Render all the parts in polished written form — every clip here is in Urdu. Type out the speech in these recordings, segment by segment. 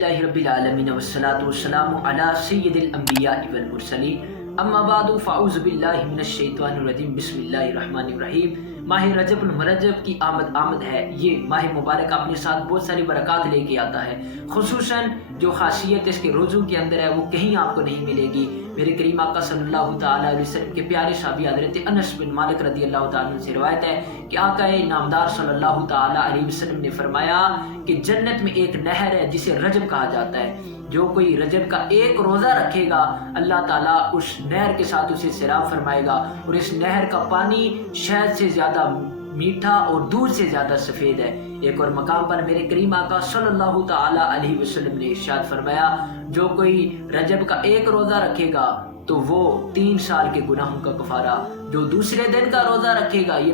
اللہ رب العالمین والصلاة والسلام علی سید الانبیاء والمرسلین اما بعد فاعوذ باللہ من الشیطان الرجیم بسم اللہ الرحمن الرحیم۔ ماہ رجب المرجب کی آمد ہے۔ یہ ماہ مبارک اپنے ساتھ بہت ساری برکات لے کے آتا ہے، خصوصاً جو خاصیت اس کے روزوں کے اندر ہے وہ کہیں آپ کو نہیں ملے گی۔ میرے کریم آقا صلی اللہ تعالیٰ علیہ وسلم کے پیارے صحابی حضرت انس بن مالک رضی اللہ تعالیٰ عنہ سے روایت ہے کہ آقا نامدار صلی اللہ تعالیٰ علیہ وسلم نے فرمایا کہ جنت میں ایک نہر ہے جسے رجب کہا جاتا ہے۔ جو کوئی رجب کا ایک روزہ رکھے گا اللہ تعالیٰ اس نہر کے ساتھ اسے سیراب فرمائے گا، اور اس نہر کا پانی شہد سے زیادہ میٹھا اور دودھ سے زیادہ سفید ہے۔ ایک اور مقام پر میرے کریم آقا صلی اللہ تعالیٰ علیہ وسلم نے ارشاد فرمایا جو کوئی رجب کا ایک روزہ رکھے گا تو وہ 3 سال کے گناہوں کا کفارہ، جو دوسرے دن کا روزہ رکھے گا، یہ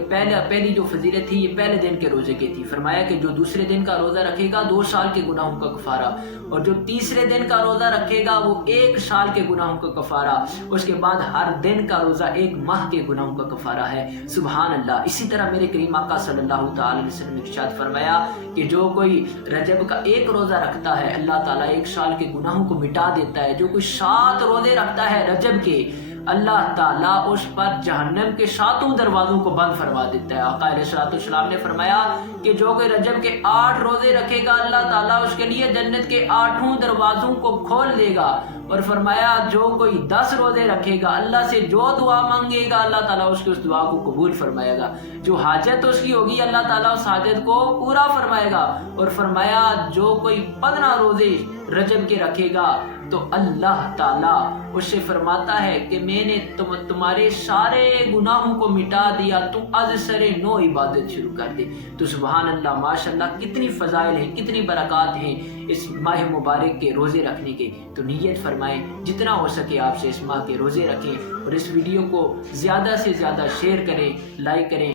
پہلی جو فضیلت تھی یہ پہلے دن کے روزے کی تھی، فرمایا کہ جو دوسرے دن کا روزہ رکھے گا 2 سال کے گناہوں کا کفارہ، اور جو تیسرے دن کا روزہ رکھے گا وہ 1 سال کے گناہوں کا کفارہ، اس کے بعد ہر دن کا روزہ 1 ماہ کے گناہوں کا کفارہ ہے۔ سبحان اللہ۔ اسی طرح میرے کریم آقا صلی اللہ تعالی علیہ وسلم نے ارشاد فرمایا کہ جو کوئی رجب کا ایک روزہ رکھتا ہے اللہ تعالیٰ 1 سال کے گناہوں کو مٹا دیتا ہے۔ جو کوئی 7 روزے رکھتا ہے رجب کے، اللہ تعالیٰ اس پر جہنم کے 7 دروازوں کو بند فرما دیتا ہے۔ آقا علیہ الصلوۃ والسلام نے فرمایا کہ جو کوئی رجب کے 8 روزے رکھے گا اللہ تعالیٰ اس کے لیے جنت کے 8 دروازوں کو کھول دے گا، اور فرمایا جو کوئی 10 روزے رکھے گا اللہ سے جو دعا مانگے گا اللہ تعالیٰ اس کی اس دعا کو قبول فرمائے گا، جو حاجت اس کی ہوگی اللہ تعالیٰ اس حاجت کو پورا فرمائے گا، اور فرمایا جو کوئی 15 روزے رجب کے رکھے گا تو اللہ تعالیٰ اس سے فرماتا ہے کہ میں نے تمہارے سارے گناہوں کو مٹا دیا، تم از سر نو عبادت شروع کر دے۔ تو سبحان اللہ، ماشاء اللہ، کتنی فضائل ہیں، کتنی برکات ہیں اس ماہ مبارک کے روزے رکھنے کے۔ تو نیت فرمائیں جتنا ہو سکے آپ سے اس ماہ کے روزے رکھیں، اور اس ویڈیو کو زیادہ سے زیادہ شیئر کریں، لائک کریں۔